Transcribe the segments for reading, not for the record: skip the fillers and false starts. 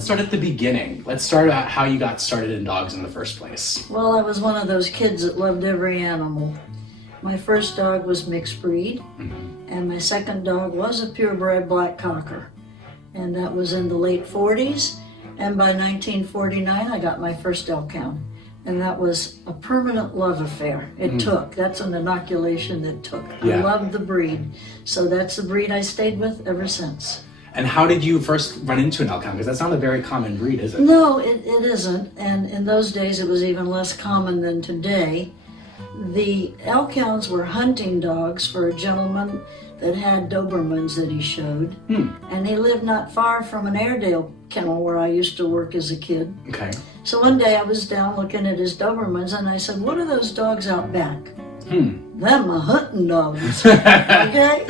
let's start at the beginning. Let's start at how you got started in dogs in the first place. Well, I was one of those kids that loved every animal. My first dog was mixed breed, and my second dog was a purebred black cocker. And that was in the late 40s, and by 1949 I got my first elkhound. And that was a permanent love affair. It took. That's an inoculation that took. Yeah. I loved the breed. So that's the breed I stayed with ever since. And how did you first run into an elkhound? Because that's not a very common breed, is it? No, it isn't. And in those days it was even less common than today. The elkhounds were hunting dogs for a gentleman that had Dobermans that he showed. And he lived not far from an Airedale kennel where I used to work as a kid. Okay. So one day I was down looking at his Dobermans and I said, "What are those dogs out back?" Them are hunting dogs. Okay?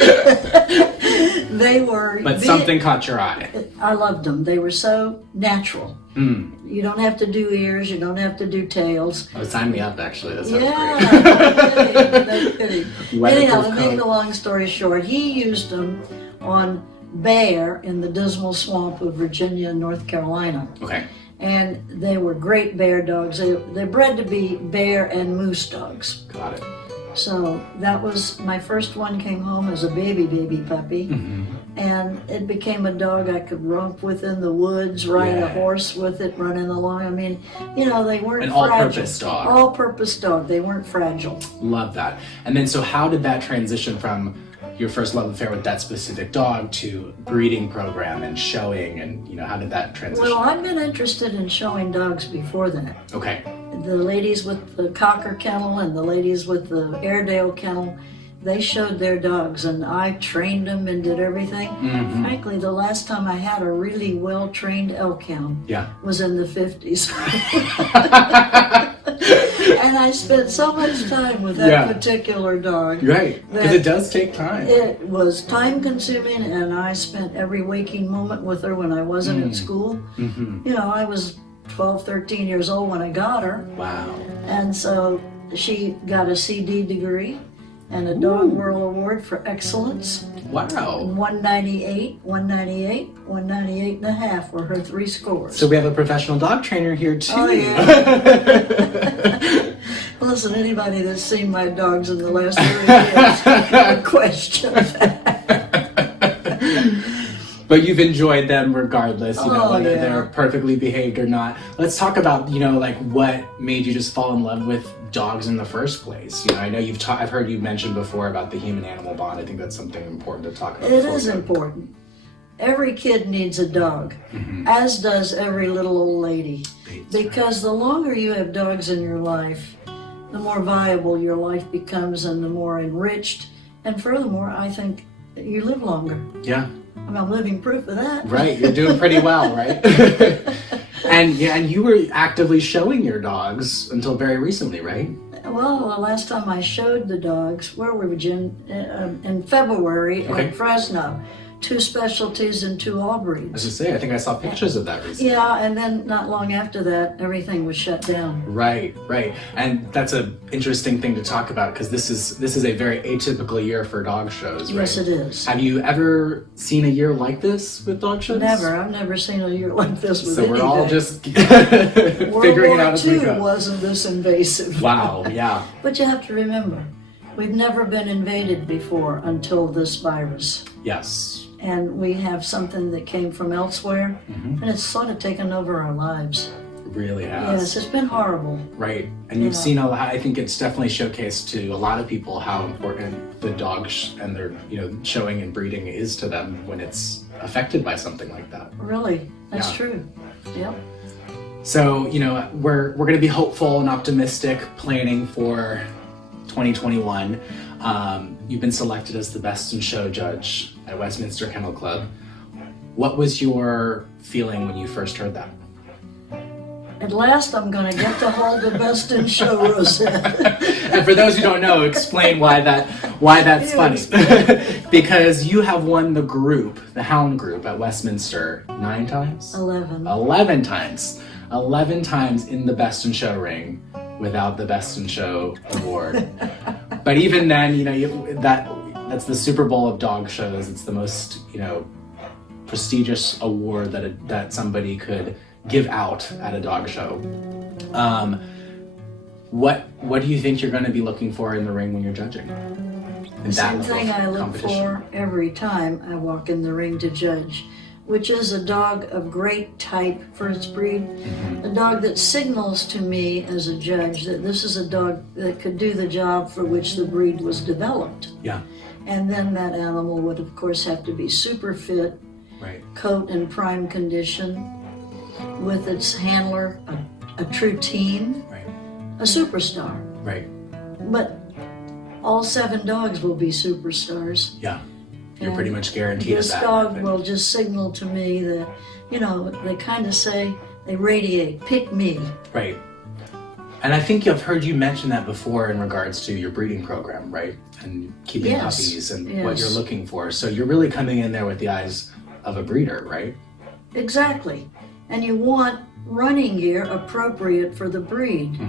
They were... But something caught your eye. I loved them. They were so natural. You don't have to do ears, you don't have to do tails. Oh, sign me up, actually. That sounds No kidding. Anyhow, to make a long story short, he used them on bear in the Dismal Swamp of Virginia and North Carolina. Okay. And they were great bear dogs. They're bred to be bear and moose dogs. Got it. So that was, my first one came home as a baby puppy. And it became a dog I could romp with in the woods, ride a horse with it, running along. I mean, you know, they weren't An fragile. all-purpose dog. All-purpose dog. They weren't fragile. Love that. And then, so how did that transition from your first love affair with that specific dog to breeding program and showing, and, you know, how did that transition? Well, I've been interested in showing dogs before that. Okay. The ladies with the Cocker kennel and the ladies with the Airedale kennel, they showed their dogs and I trained them and did everything. Frankly, the last time I had a really well-trained elkhound was in the 50s. And I spent so much time with that particular dog. Right, because it does take time. It was time-consuming, and I spent every waking moment with her when I wasn't at school. You know, I was 12, 13 years old when I got her. Wow. And so she got a CD degree and a Dog World Award for Excellence. Wow. 198, 198, 198 and a half were her 3 scores. So we have a professional dog trainer here too. Oh, yeah. Listen, anybody that's seen my dogs in the last 30 years would question that. But you've enjoyed them regardless, you know, whether yeah. they're perfectly behaved or not. Let's talk about, you know, like what made you just fall in love with dogs in the first place. You know, I know I've heard you mention before about the human-animal bond. I think that's something important to talk about. It is important. Every kid needs a dog, as does every little old lady. Because the longer you have dogs in your life, the more viable your life becomes and the more enriched. And furthermore, I think you live longer. Yeah. I'm living proof of that. Right, you're doing pretty well, right? And you were actively showing your dogs until very recently, right? Well, the last time I showed the dogs, where were we, Jim? In February in Fresno. 2 specialties and 2 all breeds. I was just saying, I think I saw pictures of that recently. Yeah, and then not long after that, everything was shut down. Right, right. And that's an interesting thing to talk about because this is a very atypical year for dog shows, right? Yes, it is. Have you ever seen a year like this with dog shows? Never. I've never seen a year like this with So anything. we're all just figuring it out as we go. World War II wasn't this invasive. Wow, yeah. But you have to remember, we've never been invaded before until this virus. Yes. And we have something that came from elsewhere, and it's sort of taken over our lives. It really has. Yes, it's been horrible. Right. And you've seen a lot, I think it's definitely showcased to a lot of people how important the dog and their, you know, showing and breeding is to them when it's affected by something like that. Really, that's true. Yep. So, you know, we're going to be hopeful and optimistic planning for 2021. You've been selected as the Best in Show judge at Westminster Kennel Club. What was your feeling when you first heard that? At last I'm going to get to hold the Best in Show rosette. And for those who don't know, explain why that's funny. Because you have won the Hound group at Westminster 9 times? 11. 11 times. 11 times in the Best in Show ring without the Best in Show award. But even then, you know, that's the Super Bowl of dog shows. It's the most, you know, prestigious award that somebody could give out at a dog show. What do you think you're going to be looking for in the ring when you're judging? The same thing I look for every time I walk in the ring to judge, which is a dog of great type for its breed, a dog that signals to me as a judge that this is a dog that could do the job for which the breed was developed. Yeah. And then that animal would, of course, have to be super fit, right, coat in prime condition, with its handler, a true team, right, a superstar. right. But all 7 dogs will be superstars. Yeah. You're pretty much guaranteed this that. This dog will just signal to me that, they kind of say, they radiate, pick me. Right. And I think I've heard you mention that before in regards to your breeding program, right? And keeping puppies and what you're looking for. So you're really coming in there with the eyes of a breeder, right? Exactly. And you want running gear appropriate for the breed.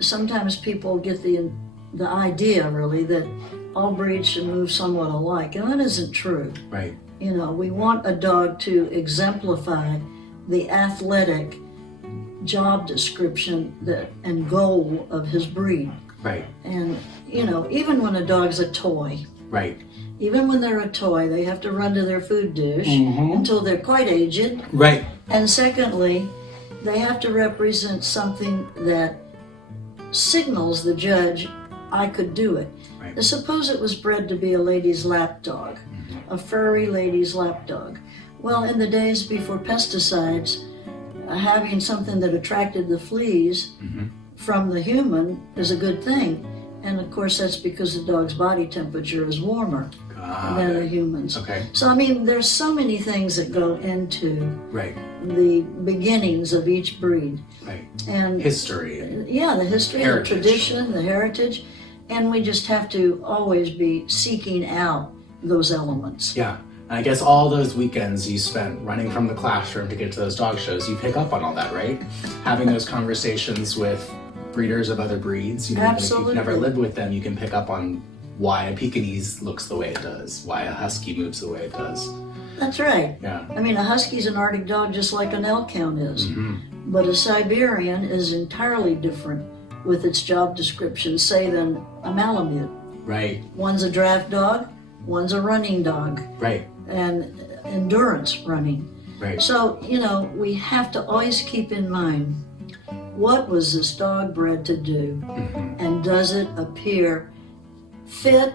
Sometimes people get the idea, really, that all breeds should move somewhat alike, and that isn't true. Right. We want a dog to exemplify the athletic job description and goal of his breed. Right. And, even when a dog's a toy, right, even when they're a toy, they have to run to their food dish until they're quite aged. Right. And secondly, they have to represent something that signals the judge, I could do it. Right. Suppose it was bred to be a lady's lap dog, a furry lady's lap dog. Well, in the days before pesticides, having something that attracted the fleas from the human is a good thing. And of course, that's because the dog's body temperature is warmer than the humans. Okay. So, there's so many things that go into the beginnings of each breed. Right. And history. Yeah, the history, heritage. The tradition, the heritage. And we just have to always be seeking out those elements. Yeah. And I guess all those weekends you spent running from the classroom to get to those dog shows, you pick up on all that, right? Having those conversations with breeders of other breeds, even if you've never lived with them, you can pick up on why a Pekingese looks the way it does, why a Husky moves the way it does. That's right. Yeah. A Husky's an Arctic dog just like an Elkhound is. But a Siberian is entirely different with its job description, say, than a Malamute. Right. One's a draft dog, one's a running dog. Right. And endurance running. Right. So, we have to always keep in mind, what was this dog bred to do? And does it appear fit,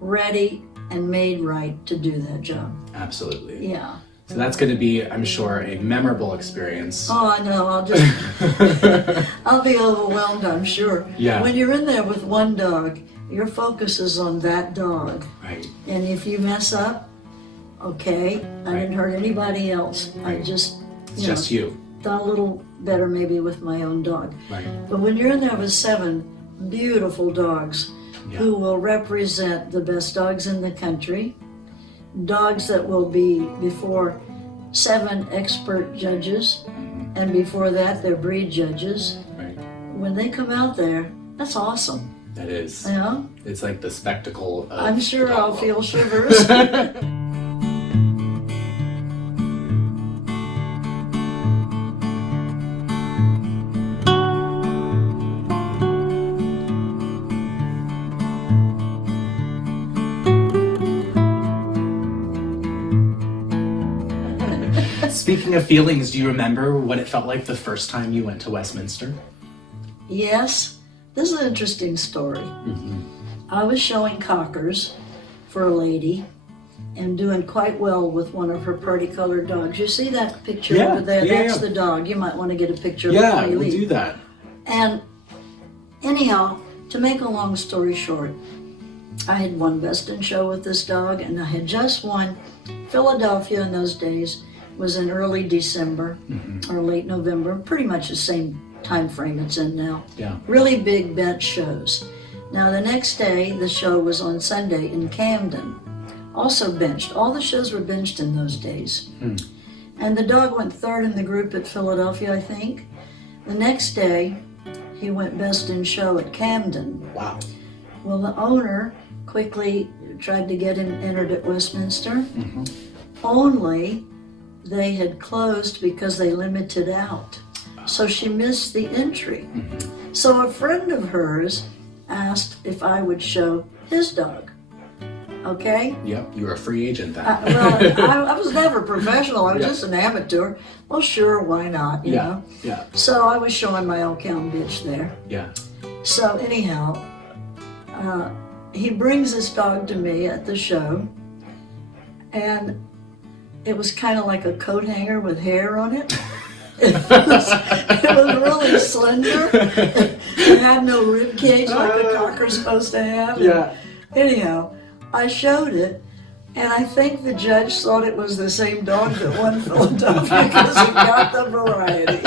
ready, and made right to do that job? Absolutely. Yeah. So that's going to be, I'm sure, a memorable experience. Oh, I know. I'll be overwhelmed, I'm sure. Yeah. When you're in there with one dog, your focus is on that dog. Right. And if you mess up, okay, I didn't hurt anybody else. Right. I just, just you. Done a little better maybe with my own dog. Right. But when you're in there with 7 beautiful dogs who will represent the best dogs in the country, dogs that will be before 7 expert judges, and before that they're breed judges. Right. When they come out there, that's awesome. That is. It's like the spectacle of I'm sure I'll feel shivers. Speaking of feelings, do you remember what it felt like the first time you went to Westminster? Yes. This is an interesting story. I was showing cockers for a lady and doing quite well with one of her party-colored dogs. You see that picture over there? That's the dog. You might want to get a picture of it before you leave. We'll do that. And anyhow, to make a long story short, I had won Best in Show with this dog, and I had just won Philadelphia in those days. Was in early December or late November, pretty much the same time frame it's in now. Yeah. Really big bench shows. Now the next day, the show was on Sunday in Camden, also benched. All the shows were benched in those days. And the dog went 3rd in the group at Philadelphia, I think. The next day, he went Best in Show at Camden. Wow. Well, the owner quickly tried to get him entered at Westminster. only they had closed because they limited out. So she missed the entry. So a friend of hers asked if I would show his dog. Okay? Yep, you were a free agent then. I was never professional. I was just an amateur. Well, sure, why not? You know? Yeah. So I was showing my Elkhound bitch there. Yeah. So anyhow, he brings this dog to me at the show, and it was kind of like a coat hanger with hair on it. It was really slender. It had no rib cage like a cocker's supposed to have. Yeah. Anyhow, I showed it, and I think the judge thought it was the same dog that won Philadelphia because he got the variety.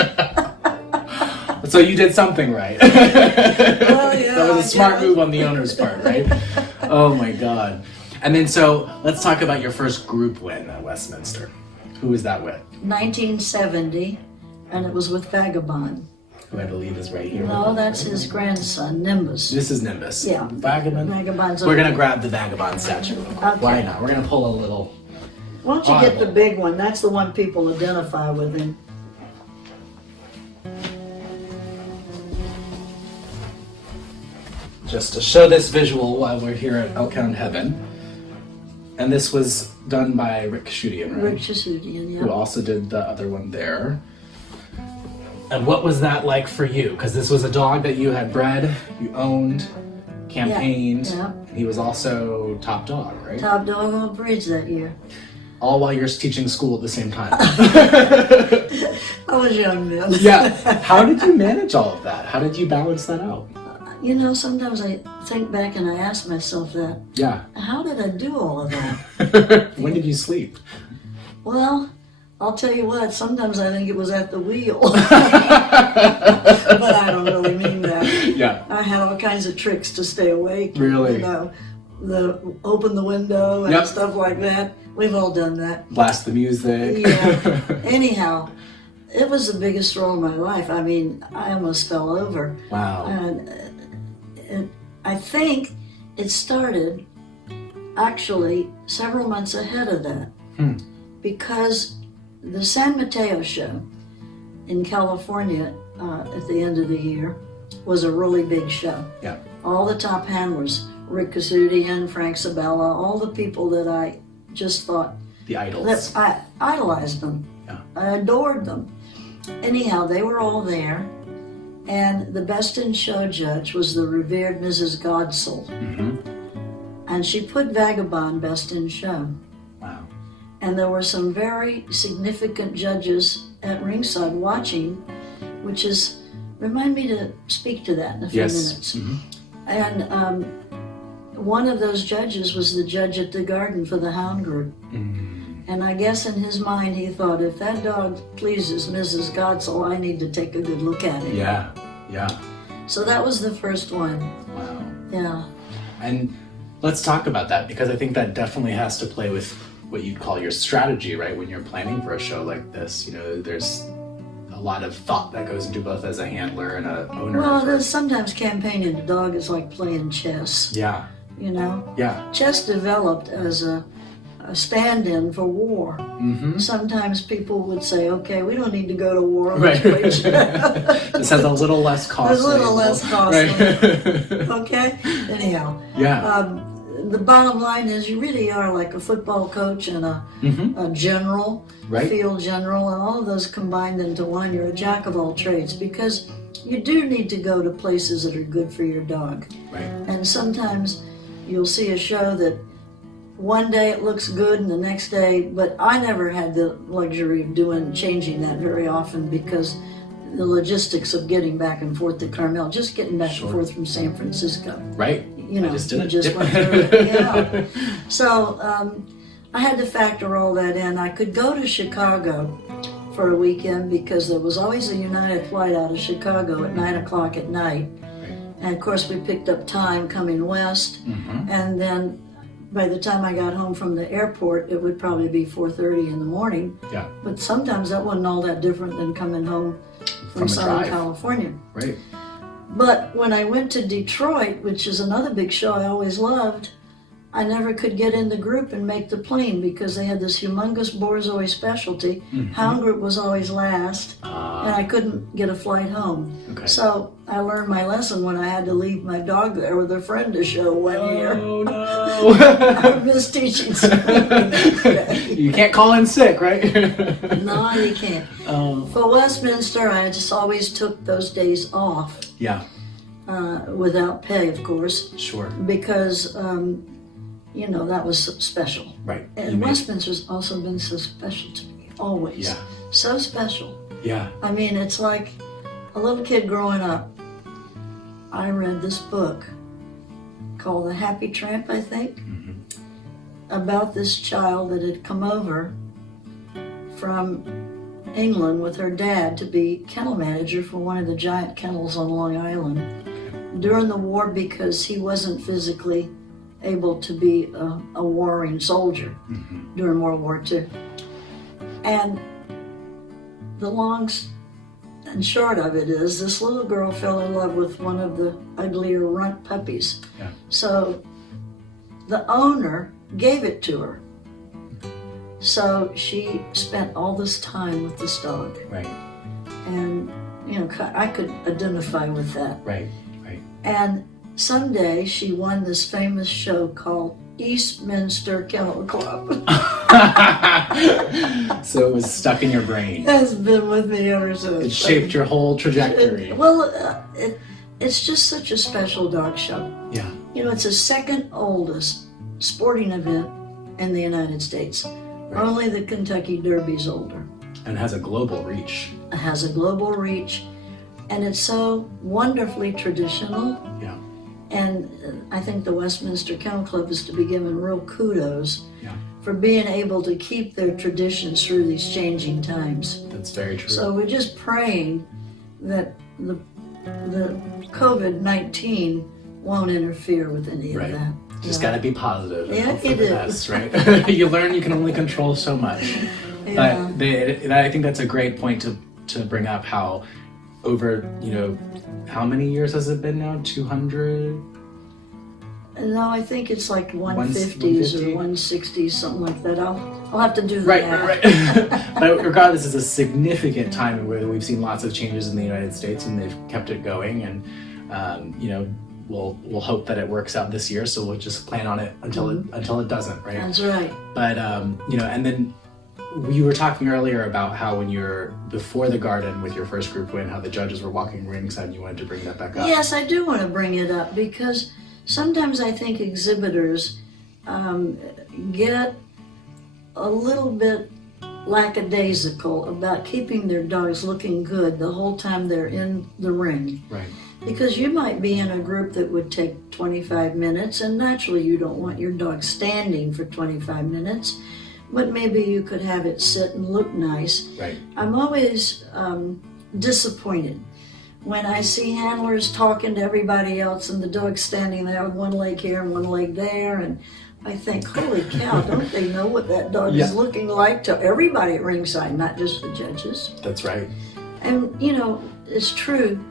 So you did something right. Well, yeah, that was a smart move on the owner's part, right? Oh my God. And then so let's talk about your first group win at Westminster. Who was that with? 1970, and it was with Vagabond. Who I believe is right here. No, that's his grandson, Nimbus. This is Nimbus. Yeah. Vagabond? Vagabond's We're over going to there. grab the Vagabond statue. Okay. Why not? We're going to pull a little... Why don't you get the big one? That's the one people identify with him. Just to show this visual while we're here at Elkhound Heaven. And this was done by Rick Shudian, right? Rick Chasudian, yeah. Who also did the other one there. And what was that like for you? Because this was a dog that you had bred, you owned, campaigned. Yeah. He was also top dog, right? Top dog on breeds that year. All while you're teaching school at the same time. I was young then. Yeah. How did you manage all of that? How did you balance that out? You know, sometimes I think back and I ask myself that. Yeah. How did I do all of that? When did you sleep? Well, I'll tell you what, sometimes I think it was at the wheel. But I don't really mean that. Yeah. I had all kinds of tricks to stay awake. Really? You know, open the window and Yep. stuff like that. We've all done that. Blast the music. Yeah. Anyhow, it was the biggest throw of my life. I mean, I almost fell over. Wow. And I think it started actually several months ahead of that. Because the San Mateo show in California at the end of the year was a really big show. Yeah. All the top handlers, Rick Kasudian, Frank Sabella, all the people that I just thought, The idols. I idolized them. Yeah. I adored them. Anyhow, they were all there. And the best in show judge was the revered Mrs. Godsell. And she put Vagabond best in show. Wow. And there were some very significant judges at ringside watching, which is, remind me to speak to that in a few minutes. And one of those judges was the judge at the Garden for the Hound Group. And I guess in his mind he thought, if that dog pleases Mrs. Godsell, I need to take a good look at it. Yeah. Yeah. So that was the first one. Wow. Yeah. And let's talk about that, because I think that definitely has to play with what you'd call your strategy, right? When you're planning for a show like this, you know, there's a lot of thought that goes into both as a handler and a owner. Well, sometimes campaigning a dog is like playing chess. Yeah. You know? Yeah. Chess developed as a stand-in for war. Sometimes people would say, okay, we don't need to go to war. Right. Let's wait. This has a little less costly. A little less costly. Right. Okay? Anyhow. Yeah. The bottom line is you really are like a football coach and a general, Right. field general, and all of those combined into one. You're a jack of all trades, because you do need to go to places that are good for your dog. Right. And sometimes you'll see a show that one day it looks good and the next day, but I never had the luxury of changing that very often, because the logistics of getting back and forth to Carmel, just getting back and forth from San Francisco. Right. You know, I just did it. just went through it. Yeah. So I had to factor all that in. I could go to Chicago for a weekend because there was always a United flight out of Chicago at 9 o'clock at night. And of course we picked up time coming west, and then by the time I got home from the airport, it would probably be 4:30 in the morning. Yeah. But sometimes that wasn't all that different than coming home from a Southern drive. California. Right. But when I went to Detroit, which is another big show I always loved, I never could get in the group and make the plane because they had this humongous Borzoi specialty. Hound group was always last, and I couldn't get a flight home. Okay. So I learned my lesson when I had to leave my dog there with a friend to show 1 year. Oh no! I missed teaching school the next day. You can't call in sick, right? No, you can't. For Westminster, I just always took those days off. Yeah. Without pay, of course, Sure. because you know, that was special. Right. And Westminster's also been so special to me, always. Yeah. So special. Yeah. I mean, it's like a little kid growing up. I read this book called The Happy Tramp, I think, about this child that had come over from England with her dad to be kennel manager for one of the giant kennels on Long Island during the war because he wasn't physically able to be a warring soldier during World War II. And the long and short of it is this little girl fell in love with one of the uglier runt puppies. Yeah. So the owner gave it to her. So she spent all this time with this dog. Right. And, you know, I could identify with that. Right. Right. And someday she won this famous show called Westminster Kennel Club. So it was stuck in your brain. That's been with me ever since. It shaped your whole trajectory. It's just such a special dog show. Yeah. You know, it's the second oldest sporting event in the United States. Right. Only the Kentucky Derby's older. And has a global reach. It has a global reach, and it's so wonderfully traditional. Yeah. And I think the Westminster Kennel Club is to be given real kudos Yeah. for being able to keep their traditions through these changing times. That's very true. So we're just praying that the COVID-19 won't interfere with any of Right. that. Just got to be positive. And Yeah, hope for it the is. best, right? You learn you can only control so much. Yeah. But I think that's a great point to bring up how over, you know, how many years has it been now? 200? No, I think it's like 150s 150? or 160s, something like that. I'll have to do the Right. math. But regardless, it's a significant time where we've seen lots of changes in the United States and they've kept it going. And, you know, we'll hope that it works out this year. So we'll just plan on it until it doesn't, right? That's right. But, you know, and then you were talking earlier about how when you're before the garden with your first group win, how the judges were walking ringside, and you wanted to bring that back up. Yes, I do want to bring it up because sometimes I think exhibitors get a little bit lackadaisical about keeping their dogs looking good the whole time they're in the ring. Right. Because you might be in a group that would take 25 minutes, and naturally you don't want your dog standing for 25 minutes, but maybe you could have it sit and look nice. Right. I'm always disappointed when I see handlers talking to everybody else and the dog's standing there with one leg here and one leg there, and I think, holy cow, don't they know what that dog is looking like to everybody at ringside, not just the judges. That's right. And, you know, it's true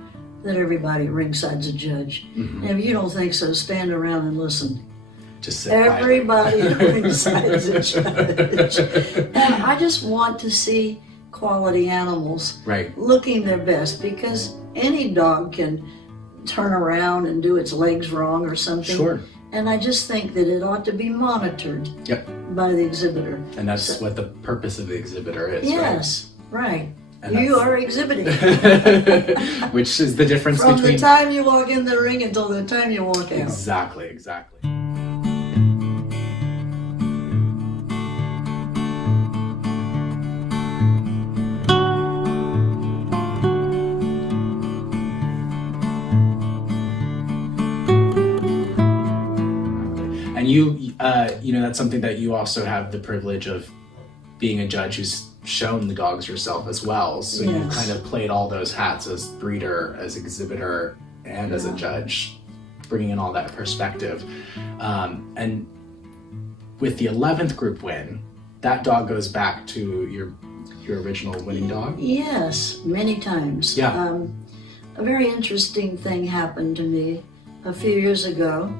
that everybody at ringside's a judge. And if you don't think so, stand around and listen. Just sit Everybody at ringside's a judge. And I just want to see quality animals looking their best, because any dog can turn around and do its legs wrong or something. Sure. And I just think that it ought to be monitored by the exhibitor. And that's what the purpose of the exhibitor is, yes, right. And You are exhibiting. which is the difference From between... the time you walk in the ring until the time you walk out. Exactly. And you know, that's something that you also have the privilege of being a judge who's shown the dogs yourself as well. So you kind of played all those hats as breeder, as exhibitor, and as a judge, bringing in all that perspective. And with the 11th group win, that dog goes back to your original winning dog? Yes, many times. Yeah. A very interesting thing happened to me a few years ago.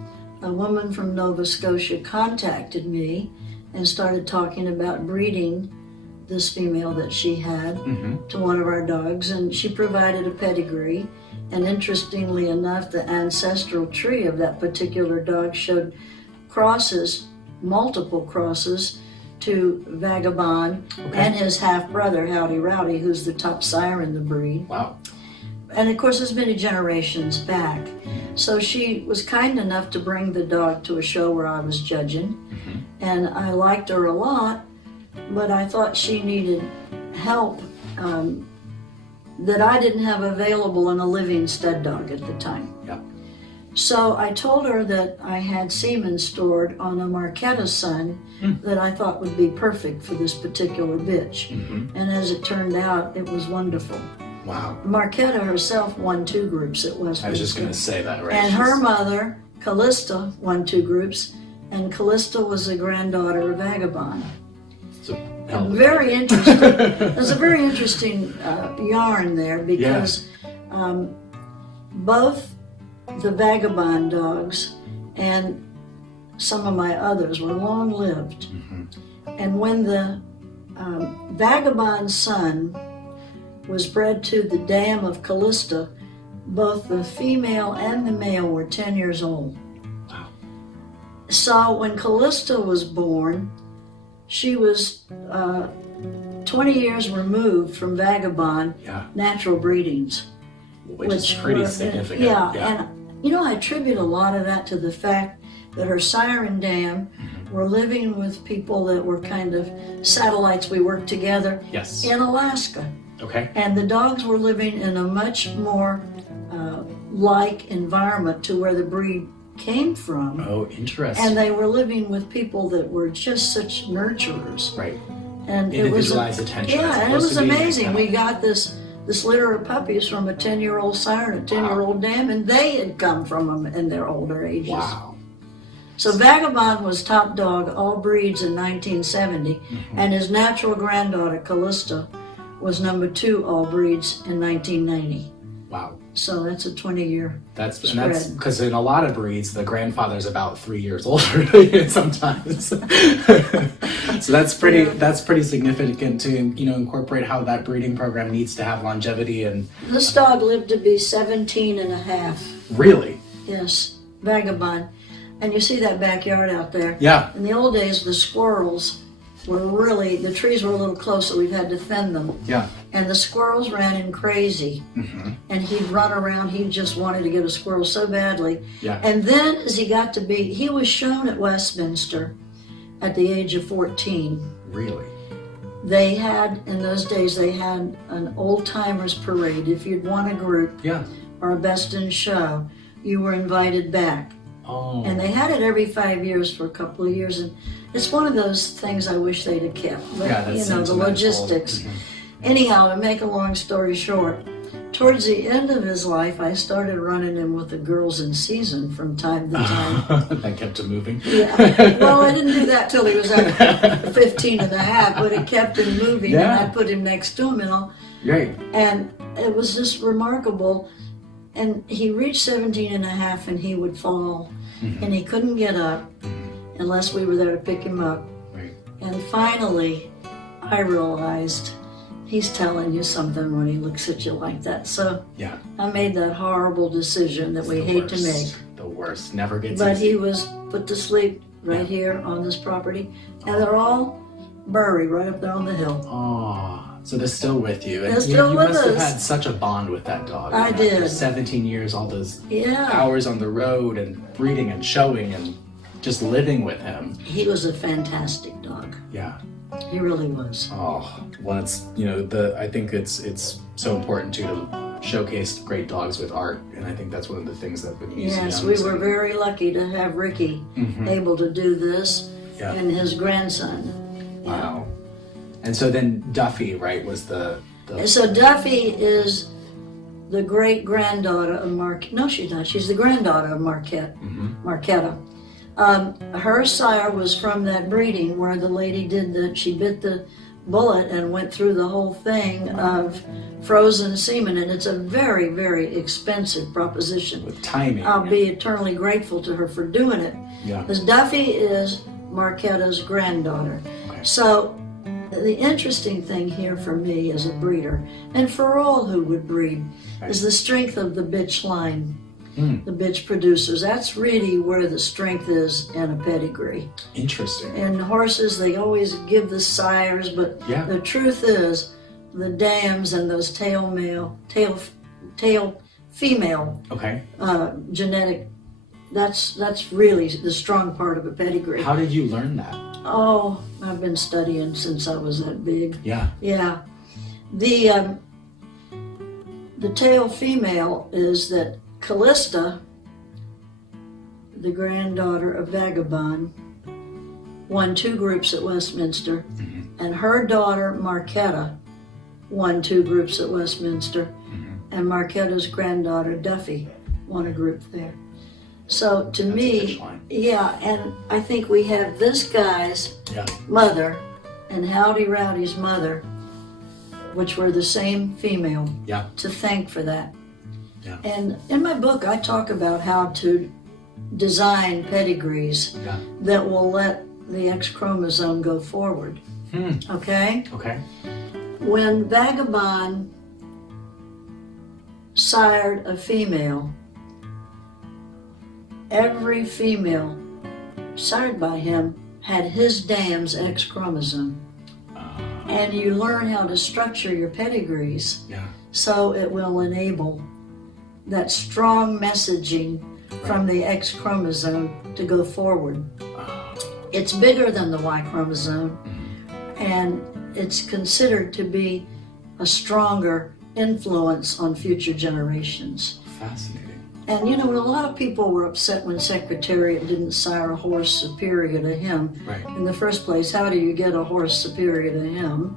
a woman from Nova Scotia contacted me and started talking about breeding this female that she had to one of our dogs, and she provided a pedigree. And interestingly enough, the ancestral tree of that particular dog showed crosses, multiple crosses, to Vagabond and his half-brother, Howdy Rowdy, who's the top sire in the breed. Wow. And of course, it's many generations back. So she was kind enough to bring the dog to a show where I was judging. And I liked her a lot, but I thought she needed help that I didn't have available in a living stud dog at the time. Yep. So I told her that I had semen stored on a Marquetta son that I thought would be perfect for this particular bitch. And as it turned out, it was wonderful. Wow. Marquetta herself won 2 groups at Westminster. I was just going to say that, right? And her mother, Callista, won 2 groups, and Callista was a granddaughter of Vagabond. So, Very interesting. There's a very interesting yarn there because both the Vagabond dogs and some of my others were long-lived. And when the Vagabond son was bred to the dam of Callista, both the female and the male were 10 years old. Wow. So when Callista was born, she was 20 years removed from Vagabond natural breedings. Which is pretty significant. And you know, I attribute a lot of that to the fact that her sire and dam were living with people that were kind of satellites. We worked together in Alaska. Okay. And the dogs were living in a much more like environment to where the breed came from. Oh, interesting. And they were living with people that were just such nurturers. Right. And individualized attention. Yeah, and it was amazing. We got this litter of puppies from a 10-year-old sire and a 10-year-old dam, and they had come from them in their older ages. Wow. So Vagabond was top dog, all breeds in 1970, and his natural granddaughter, Callista, was number 2 all breeds in 1990. Wow. So that's a 20-year That's spread. because in a lot of breeds, the grandfather's about 3 years older sometimes. So that's pretty significant to incorporate how that breeding program needs to have longevity and. This dog lived to be 17 and a half. Really? Yes, Vagabond. And you see that backyard out there? Yeah. In the old days, the squirrels were really, the trees were a little close, so we've had to fend them. Yeah. And the squirrels ran him crazy. And he'd run around, he just wanted to get a squirrel so badly. Yeah. And then as he got to be, he was shown at Westminster at the age of 14. Really? They had, in those days, they had an old-timers parade. If you'd won a group or a best in show, you were invited back. Oh. And they had it every 5 years for a couple of years, and it's one of those things I wish they'd have kept. But that's the logistics. Anyhow, to make a long story short, towards the end of his life, I started running him with the girls in season from time to time. That kept him moving. Yeah. Well, I didn't do that till he was at 15 and a half, but it kept him moving, and I put him next to him and all. Right. And it was just remarkable. And he reached 17 and a half and he would fall and he couldn't get up unless we were there to pick him up. Right. And finally, I realized he's telling you something when he looks at you like that. So I made that horrible decision that we hate to make. The worst. Never gets But easy. he was put to sleep right here on this property. And they're all buried right up there on the hill. Oh. So they're still with you. They're still with must have us. had such a bond with that dog. I did. After 17 years, all those Yeah. hours on the road and breeding and showing and just living with him. He was a fantastic dog. Yeah. He really was. Oh, well, it's I think it's so important to showcase great dogs with art, and I think that's one of the things that the museum. Yes, we were very lucky to have Ricky able to do this and his grandson. Wow. And so then Duffy, right, was the... So Duffy is the great-granddaughter of No, she's not. She's the granddaughter of Marquetta. Her sire was from that breeding where the lady she bit the bullet and went through the whole thing of frozen semen, and it's a very, very expensive proposition. With timing. I'll be eternally grateful to her for doing it. Yeah. Because Duffy is Marquetta's granddaughter. Okay. So the interesting thing here for me as a breeder, and for all who would breed, is the strength of the bitch line, the bitch producers. That's really where the strength is in a pedigree. Interesting. In horses, they always give the sires, but the truth is, the dams and those tail female Okay. genetic, that's really the strong part of a pedigree. How did you learn that? Oh, I've been studying since I was that big. Yeah. Yeah. The tail female is that Callista, the granddaughter of Vagabond, won 2 groups at Westminster, and her daughter Marquetta won 2 groups at Westminster, and Marquetta's granddaughter Duffy won a group there. So to me, yeah, and I think we have this guy's mother and Howdy Rowdy's mother, which were the same female, to thank for that. Yeah. And in my book, I talk about how to design pedigrees that will let the X chromosome go forward. Okay? Okay. When Vagabond sired a female, every female sired by him had his dam's X chromosome. And you learn how to structure your pedigrees so it will enable that strong messaging from the X chromosome to go forward. It's bigger than the Y chromosome, and it's considered to be a stronger influence on future generations. Fascinating. And you know, a lot of people were upset when Secretariat didn't sire a horse superior to him. In the first place, how do you get a horse superior to him?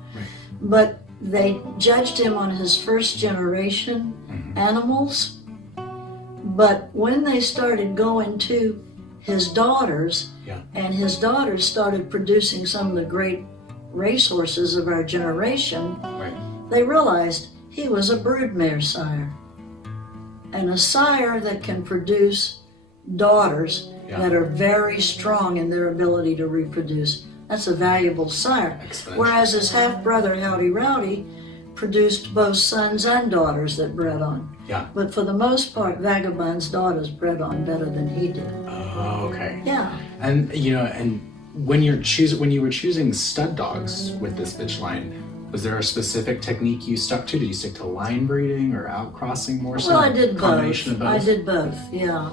But they judged him on his first generation animals. But when they started going to his daughters, and his daughters started producing some of the great racehorses of our generation, they realized he was a broodmare sire. And a sire that can produce daughters that are very strong in their ability to reproduce, that's a valuable sire. Whereas his half-brother, Howdy Rowdy, produced both sons and daughters that bred on. But for the most part, Vagabond's daughters bred on better than he did. Oh, okay. Yeah. And you know, and when you were choosing stud dogs with this bitch line, was there a specific technique you stuck to? Did you stick to line breeding or outcrossing more? Well, I did combination both. Of both. I did both, yeah.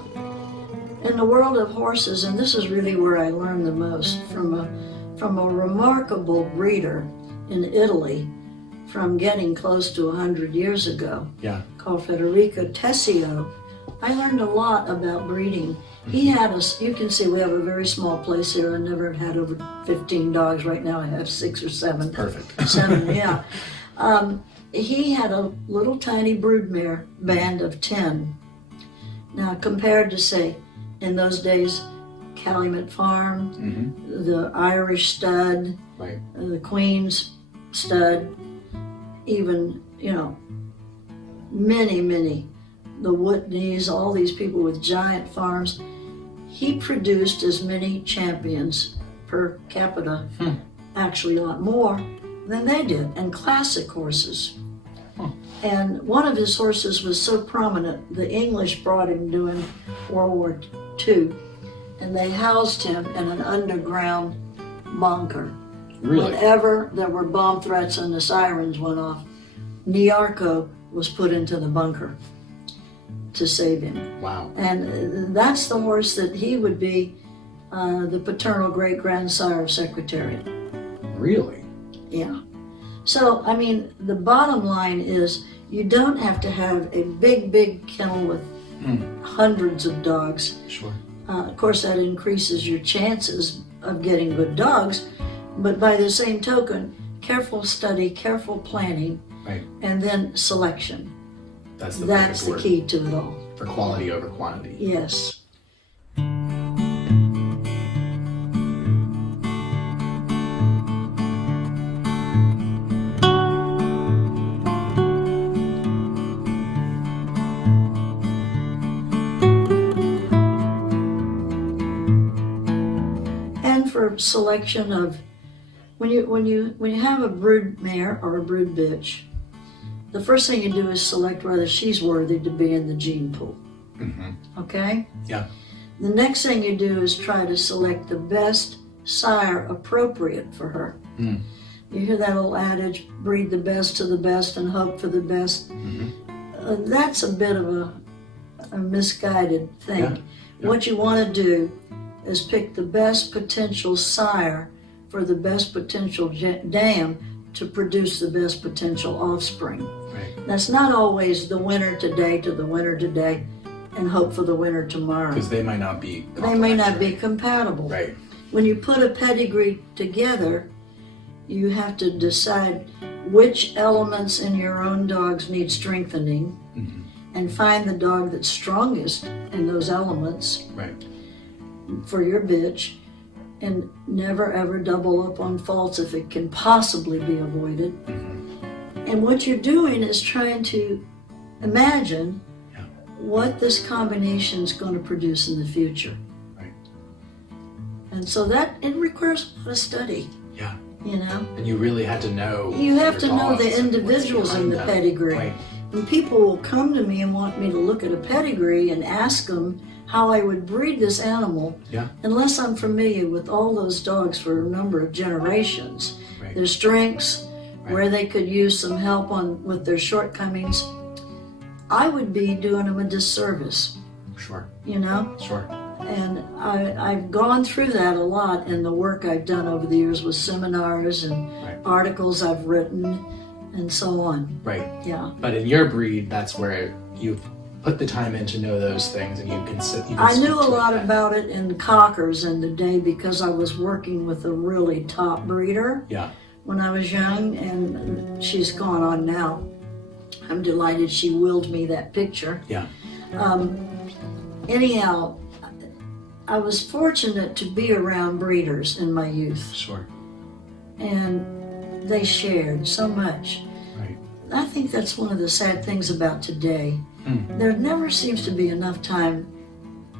In the world of horses, and this is really where I learned the most from a remarkable breeder in Italy, from getting close to 100 years ago, called Federico Tessio. I learned a lot about breeding. He had us, you can see we have a very small place here. I never had over 15 dogs. Right now I have 6 or 7. Perfect. 7, yeah. He had a little tiny broodmare band of 10. Now compared to, say, in those days, Calumet Farm, the Irish stud, the Queen's stud, even, you know, many, the Whitneys, all these people with giant farms, he produced as many champions per capita, actually a lot more than they did, and classic horses. And one of his horses was so prominent, the English brought him during World War II, and they housed him in an underground bunker. Really? Whenever there were bomb threats and the sirens went off, Niarco was put into the bunker to save him. Wow. And that's the horse that he would be the paternal great-grandsire of Secretariat. Really? Yeah. So, I mean, the bottom line is you don't have to have a big kennel with hundreds of dogs. Sure. Of course, that increases your chances of getting good dogs, but by the same token, careful study, careful planning, and then selection. That's the That's key to it all. For quality over quantity. Yes. proper selection of when you have a brood mare or a brood bitch, the first thing you do is select whether she's worthy to be in the gene pool. Okay? Yeah. The next thing you do is try to select the best sire appropriate for her. You hear that old adage, breed the best to the best and hope for the best. That's a bit of a misguided thing. Yeah. What you want to do is pick the best potential sire for the best potential dam to produce the best potential offspring. Right. That's not always the winner today to the winner today and hope for the winner tomorrow. Because they might not be They may not be compatible. Right. When you put a pedigree together, you have to decide which elements in your own dogs need strengthening and find the dog that's strongest in those elements for your bitch, and never ever double up on faults if it can possibly be avoided. And what you're doing is trying to imagine what this combination is going to produce in the future. Right. And so that, it requires a lot of study. Yeah. You know? And you really had to know. You have to know dogs, the individuals in the pedigree. Right. And people will come to me and want me to look at a pedigree and ask them how I would breed this animal, unless I'm familiar with all those dogs for a number of generations. Right. Their strengths, where they could use some help with their shortcomings. I would be doing them a disservice. Sure. You know? Sure. And I've gone through that a lot in the work I've done over the years with seminars and articles I've written and so on. Right. Yeah. But in your breed, that's where you put the time in to know those things, and you can I knew a lot about it in cockers in the day because I was working with a really top breeder when I was young, and she's gone on now. I'm delighted she willed me that picture. Yeah. Anyhow, I was fortunate to be around breeders in my youth. Sure. And they shared so much. Right. I think that's one of the sad things about today. There never seems to be enough time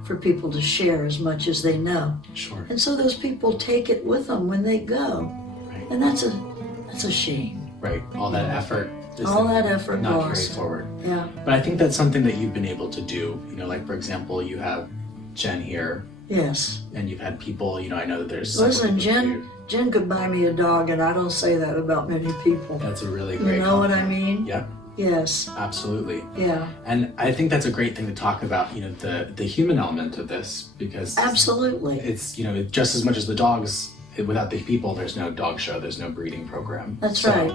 for people to share as much as they know. Sure. And so those people take it with them when they go. Right. And that's a shame. Right. All that effort. All that effort not lost. carried forward. Yeah. But I think that's something that you've been able to do. You know, like for example, you have Jen here. Yes. And you've had people, you know, I know that there's... Listen, Jen could buy me a dog, and I don't say that about many people. That's a really great You know what I mean? Yep. Yes. Absolutely. Yeah. And I think that's a great thing to talk about, you know, the human element of this, because... Absolutely. It's, you know, just as much as the dogs, without the people, there's no dog show, there's no breeding program. That's right.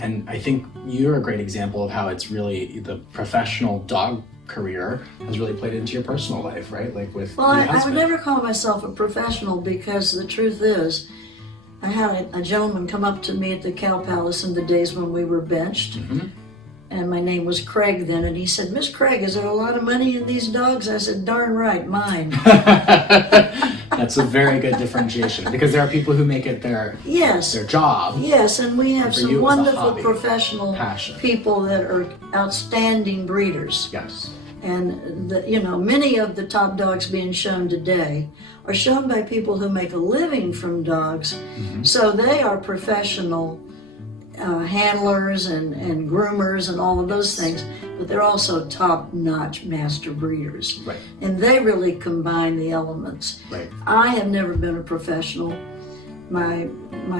And I think you're a great example of how it's really the professional dog career has really played into your personal life, right? Like with Well, your I husband. would never call myself a professional because the truth is, I had a gentleman come up to me at the Cow Palace in the days when we were benched, and my name was Craig then, and he said, "Miss Craig, is there a lot of money in these dogs?" I said, "Darn right, mine." That's a very good differentiation, because there are people who make it their job. Yes, and we have For some you, it's a wonderful hobby, professional passion. people that are outstanding breeders. Yes. And you know, many of the top dogs being shown today are shown by people who make a living from dogs. So they are professional handlers and groomers and all of those things, but they're also top-notch master breeders. Right. And they really combine the elements. Right. I have never been a professional. My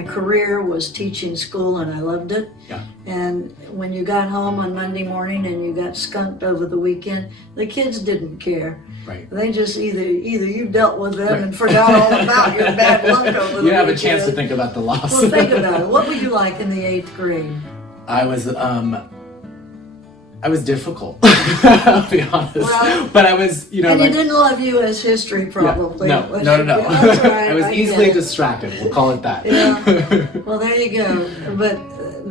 career was teaching school, and I loved it. Yeah. And when you got home on Monday morning and you got skunked over the weekend, the kids didn't care. Right. They just either you dealt with them and forgot all about your bad luck over the weekend. You have a chance to think about the loss. Well, think about it. What were you like in the 8th grade? I was difficult, I'll be honest. Well, but I was, you know, and like, he didn't love you as history, probably. No. Yeah, that's all right. I was I easily get it. distracted. We'll call it that. Yeah. Well, there you go. But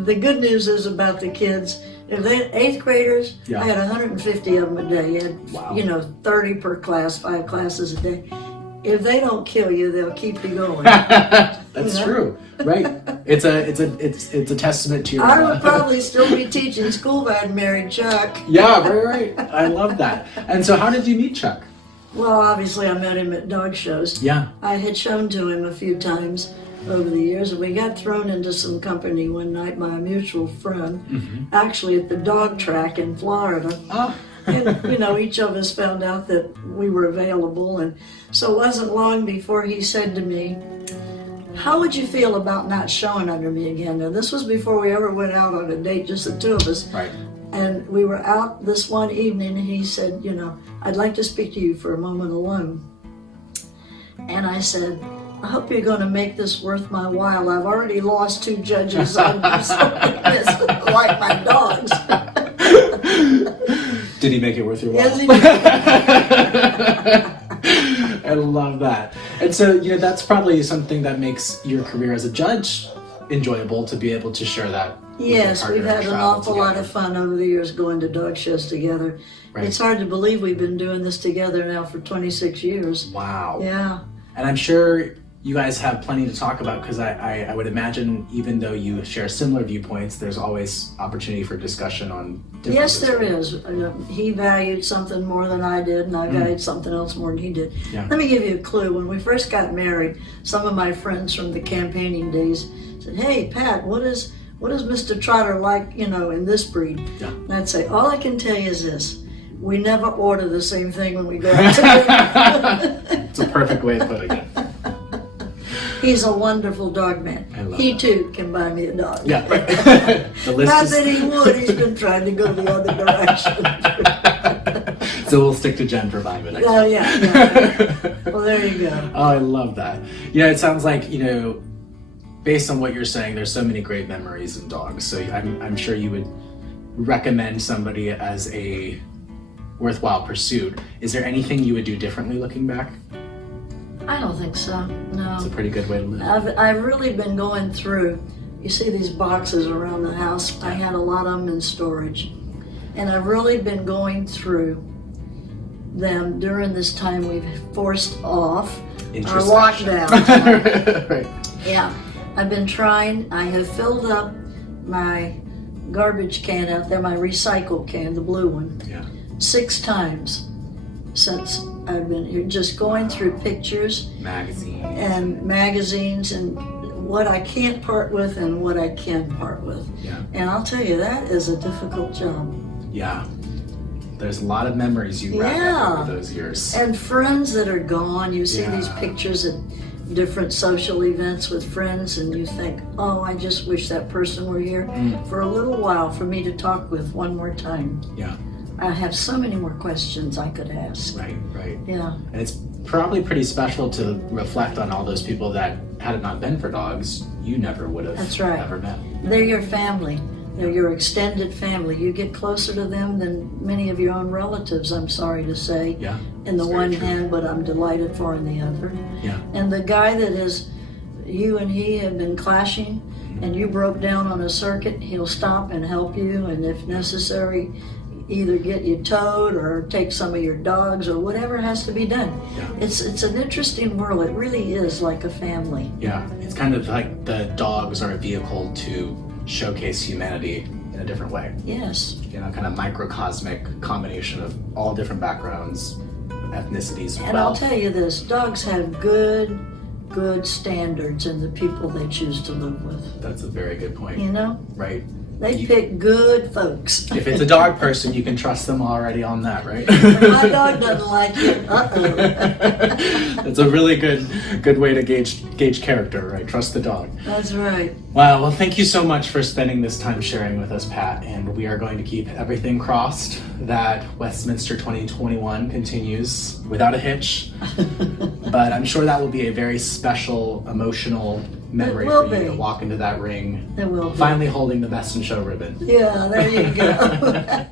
the good news is about the kids. If they 8th graders, I had 150 of them a day. You had, you know, 30 per class, 5 classes a day. If they don't kill you, they'll keep you going. That's true, right? It's a testament to your. I would probably still be teaching school if I had married Chuck. Yeah, right. I love that. And so, how did you meet Chuck? Well, obviously I met him at dog shows. Yeah. I had shown to him a few times over the years, and we got thrown into some company one night by a mutual friend, actually at the dog track in Florida. Oh. And, you know, each of us found out that we were available, and so it wasn't long before he said to me, "How would you feel about not showing under me again?" Now, this was before we ever went out on a date, just the two of us. Right. And we were out this one evening, and he said, "You know, I'd like to speak to you for a moment alone." And I said, "I hope you're going to make this worth my while. I've already lost 2 judges on something that's like my dogs." Did he make it worth your while? Yes, he did. I love that. And so, you know, that's probably something that makes your career as a judge enjoyable, to be able to share that. with your Yes, partner we've and had an travel awful lot together. of fun over the years going to dog shows together. Right. It's hard to believe we've been doing this together now for 26 years. Wow. Yeah. And I'm sure you guys have plenty to talk about, because I would imagine, even though you share similar viewpoints, there's always opportunity for discussion on Yes, differences. there is. He valued something more than I did, and I valued something else more than he did. Yeah. Let me give you a clue. When we first got married, some of my friends from the campaigning days said, "Hey, Pat, what is Mr. Trotter like, you know, in this breed?" Yeah. And I'd say, "All I can tell you is this. We never order the same thing when we go out to dinner." It's a perfect way of putting it. He's a wonderful dog man. I love He that. too can buy me a dog. Yeah. The list Not is... that he would. He's been trying to go the other direction. So we'll stick to Jen for buying it next Oh, week. yeah. Well, there you go. Oh, I love that. Yeah, it sounds like, you know, based on what you're saying, there's so many great memories in dogs. So I'm sure you would recommend somebody as a worthwhile pursuit. Is there anything you would do differently looking back? I don't think so. No. It's a pretty good way to live. I've really been going through, you see these boxes around the house, I had a lot of them in storage. And I've really been going through them during this time we've forced off our Introspection. lockdown. Right. Yeah, I've been trying, I have filled up my garbage can out there, my recycle can, the blue one, Yeah. 6 times since I've been here, just going through pictures Magazine. and magazines and what I can't part with and what I can part with. Yeah. And I'll tell you, that is a difficult job. Yeah. There's a lot of memories you wrap Yeah. up over those years. And friends that are gone, you see these Yeah. pictures at different social events with friends and you think, oh, I just wish that person were here for a little while for me to talk with one more time. Yeah. I have so many more questions I could ask. Right, right. Yeah. And it's probably pretty special to reflect on all those people that, had it not been for dogs, you never would have That's right. ever met. They're your family. They're your extended family. You get closer to them than many of your own relatives, I'm sorry to say. Yeah. In the it's very one true. hand, but I'm delighted for in the other. Yeah. And the guy that is, you and he have been clashing, and you broke down on a circuit, he'll stop and help you, and if necessary, either get you towed or take some of your dogs or whatever has to be done. Yeah. It's an interesting world. It really is like a family. Yeah. It's kind of like the dogs are a vehicle to showcase humanity in a different way. Yes. You know, kind of microcosmic combination of all different backgrounds, ethnicities as And well. I'll tell you this, dogs have good standards in the people they choose to live with. That's a very good point. You know? Right? They pick good folks. If it's a dog person, you can trust them already on that, right? My dog doesn't like it. Uh-oh. That's a really good way to gauge character, right? Trust the dog. That's right. Wow, well, thank you so much for spending this time sharing with us, Pat, and we are going to keep everything crossed that Westminster 2021 continues without a hitch, but I'm sure that will be a very special, emotional memory It will for you to be. walk into that ring, It will be. finally holding the Best in Show ribbon. Yeah, there you go.